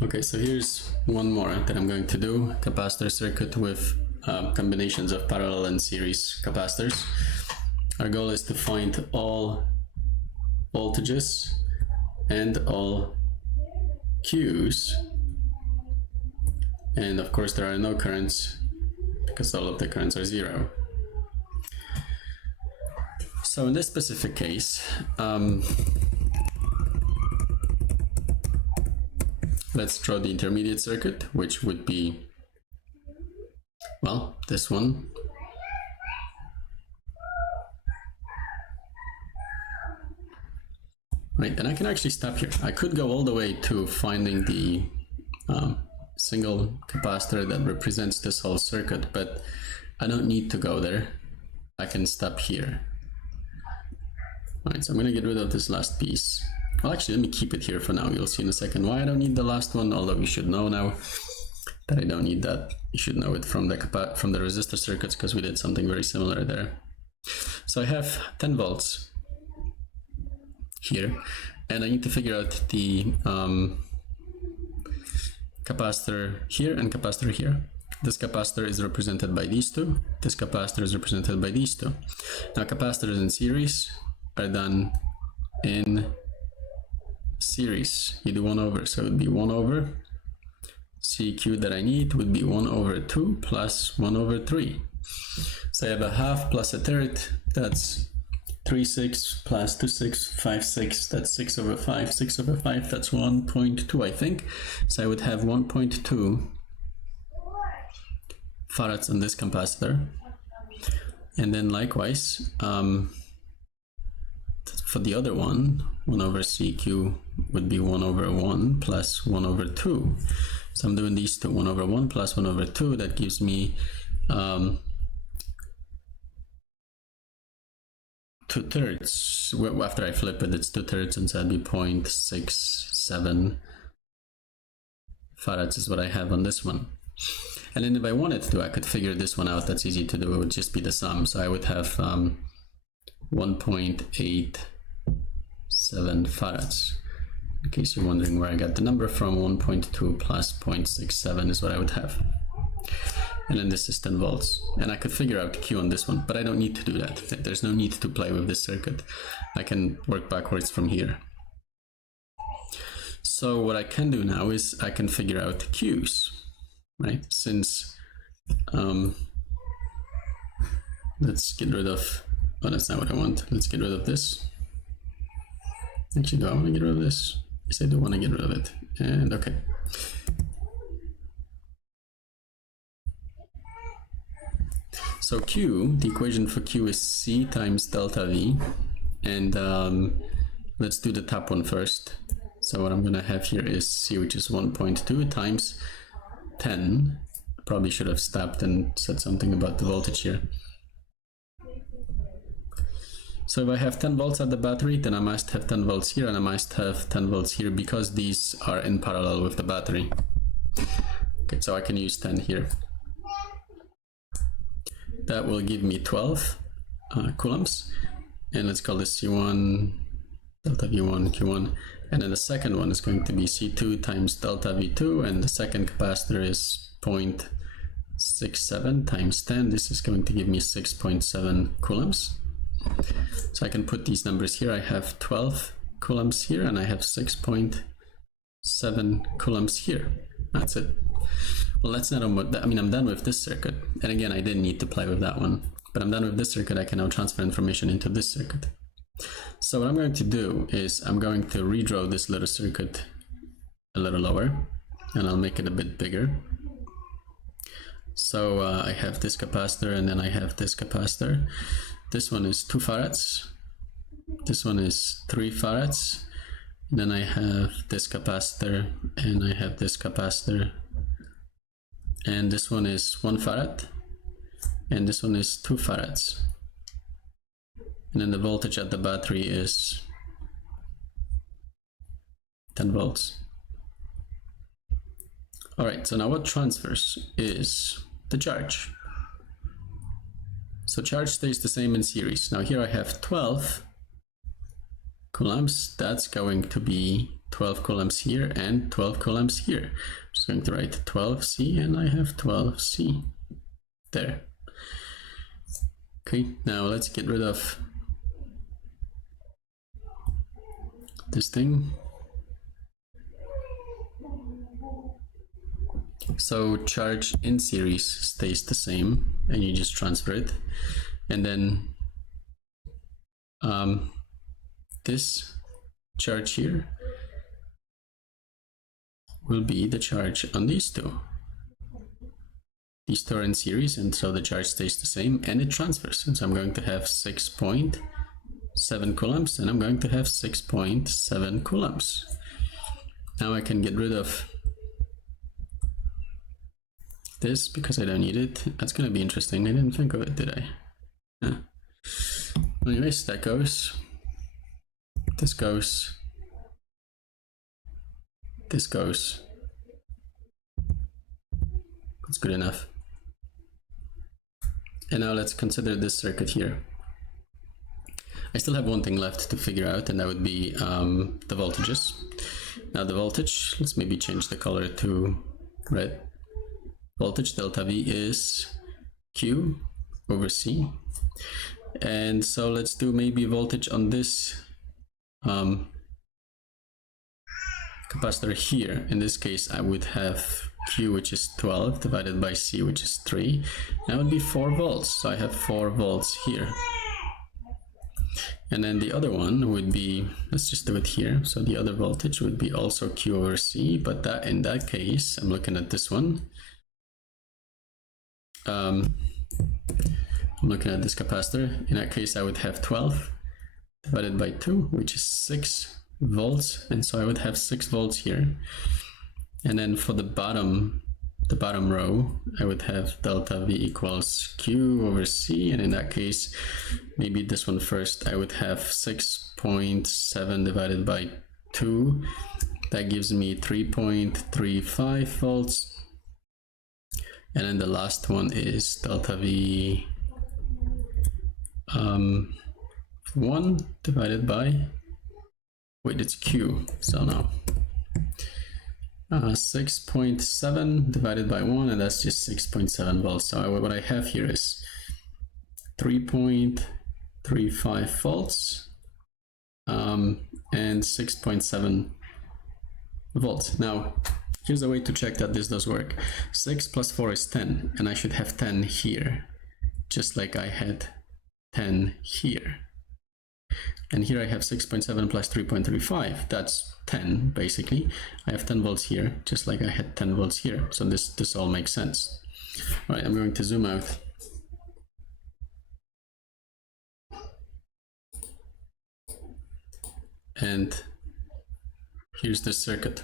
Okay, so here's one more that I'm going to do, capacitor circuit with combinations of parallel and series capacitors. Our goal is to find all voltages and all Qs, and of course there are no currents because all of the currents are zero. So in this specific case, let's draw the intermediate circuit, which would be, well, this one. Right, and I can actually stop here. I could go all the way to finding the single capacitor that represents this whole circuit, but I don't need to go there. I can stop here. All right, so I'm going to get rid of this last piece. Well, actually, let me keep it here for now. You'll see in a second why I don't need the last one, although you should know now that I don't need that. You should know it from the resistor circuits because we did something very similar there. So I have 10 volts here, and I need to figure out the capacitor here and capacitor here. This capacitor is represented by these two. This capacitor is represented by these two. Now, capacitors in series are done in series. You do 1 over, so it would be 1 over CQ that I need would be 1 over 2 plus 1 over 3. So I have a half plus a third, that's 3, 6 plus 2, 6, 5, 6, that's 6 over 5, 6 over 5, that's 1.2, I think. So I would have 1.2 farads on this capacitor. And then likewise, for the other one, 1 over CQ would be 1 over 1 plus 1 over 2. So I'm doing these two, 1 over 1 plus 1 over 2, that gives me 2/3. Well, after I flip it, it's 2/3, and so that'd be 0.67 farads is what I have on this one. And then if I wanted to, I could figure this one out. That's easy to do. It would just be the sum. So I would have 1.87 farads. In case you're wondering where I got the number from, 1.2 plus 0.67 is what I would have. And then this is 10 volts. And I could figure out Q on this one, but I don't need to do that. There's no need to play with this circuit. I can work backwards from here. So what I can do now is I can figure out Qs, right? Since, let's get rid of, oh, that's not what I want. Let's get rid of this. Actually, do I want to get rid of this? Yes, I do want to get rid of it. And okay. So Q, the equation for Q is C times delta V. And let's do the top one first. So what I'm going to have here is C, which is 1.2 times 10. Probably should have stopped and said something about the voltage here. So if I have 10 volts at the battery, then I must have 10 volts here, and I must have 10 volts here because these are in parallel with the battery. Okay, so I can use 10 here. That will give me 12 coulombs, and let's call this C1, delta V1, Q1, and then the second one is going to be C2 times delta V2, and the second capacitor is 0.67 times 10. This is going to give me 6.7 coulombs. So I can put these numbers here. I have 12 coulombs here, and I have 6.7 coulombs here. That's it. Well, that's not, I mean, I'm done with this circuit. And again, I didn't need to play with that one, but I'm done with this circuit. I can now transfer information into this circuit. So what I'm going to do is I'm going to redraw this little circuit a little lower, and I'll make it a bit bigger. So I have this capacitor, and then I have this capacitor. This one is 2 farads. This one is 3 farads. Then I have this capacitor, and I have this capacitor. And this one is 1 farad, and this one is 2 farads. And then the voltage at the battery is 10 volts. All right, so now what transfers is the charge. So charge stays the same in series. Now here I have 12 coulombs. That's going to be 12 coulombs here and 12 coulombs here. I'm just going to write 12C and I have 12C there. Okay, now let's get rid of this thing. So charge in series stays the same and you just transfer it. And then this charge here will be the charge on these two. These two are in series, and so the charge stays the same and it transfers. And so I'm going to have 6.7 coulombs and I'm going to have 6.7 coulombs. Now I can get rid of this because I don't need it. That's going to be interesting. I didn't think of it, did I? Yeah. Anyways, that goes. This goes. This goes. That's good enough. And now let's consider this circuit here. I still have one thing left to figure out, and that would be the voltages. Now the voltage, let's maybe change the color to red. Voltage delta V is Q over C. And so let's do maybe voltage on this capacitor here. In this case, I would have Q, which is 12, divided by C, which is 3. That would be 4 volts. So I have 4 volts here. And then the other one would be, let's just do it here. So the other voltage would be also Q over C, but that in that case, I'm looking at this one. I'm looking at this capacitor. In that case, I would have 12 divided by 2, which is 6 volts. And so I would have 6 volts here. And then for the bottom row, I would have delta V equals Q over C. And in that case, maybe this one first, I would have 6.7 divided by 2. That gives me 3.35 volts. And then the last one is delta V 1 divided by, wait, it's Q, so now 6.7 divided by 1, and that's just 6.7 volts. So what I have here is 3.35 volts and 6.7 volts. Now, here's a way to check that this does work. 6 plus 4 is 10, and I should have 10 here, just like I had 10 here. And here I have 6.7 plus 3.35, that's 10 basically. I have 10 volts here, just like I had 10 volts here. So this all makes sense. All right, I'm going to zoom out. And here's the circuit.